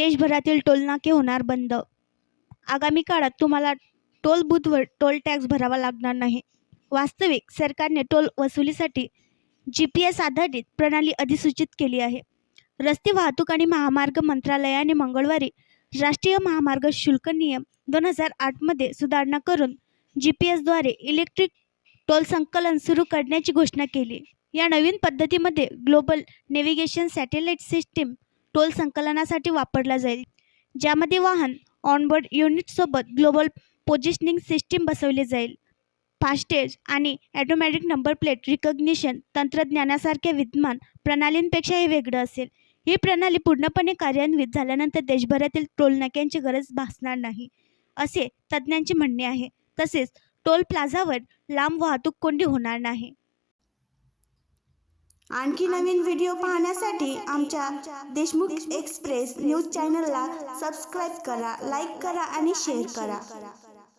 देशभरातील टोलनाके होणार बंद. आगामी काळात तुम्हाला टोल बूथवर टोल टॅक्स भरावा लागणार नाही. वास्तविक सरकारने टोल वसुलीसाठी GPS आधारित प्रणाली अधिसूचित केली आहे. रस्ते वाहतूक आणि महामार्ग मंत्रालयाने मंगळवारी राष्ट्रीय महामार्ग शुल्क नियम 2008 मध्ये सुधारणा करून GPS द्वारे इलेक्ट्रिक टोल संकलन सुरू करण्याची घोषणा केली. या नवीन पद्धतीमध्ये global navigation satellite system toll संकलनासाठी वापरला जाईल, ज्यामध्ये वाहन ऑनबोर्ड युनिटसोबत ग्लोबल पोझिशनिंग सिस्टीम बसवली जाईल. फास्टॅग आणि ऑटोमॅटिक नंबर प्लेट रिकग्निशन तंत्रज्ञानासारख्या विद्यमान प्रणालींपेक्षा हे वेगळं असेल. ही प्रणाली पूर्णपणे कार्यान्वित झाल्यानंतर देशभरातील टोल नाक्यांची गरज भासणार नाही, असे तज्ज्ञांचे म्हणणे आहे. तसेच टोल प्लाझावर लांब वाहतूक कोंडी होणार नाही. आणखी नवीन व्हिडिओ पाहण्यासाठी आमच्या देशमुख एक्सप्रेस न्यूज चॅनलला सबस्क्राईब करा, लाईक करा आणि शेअर करा.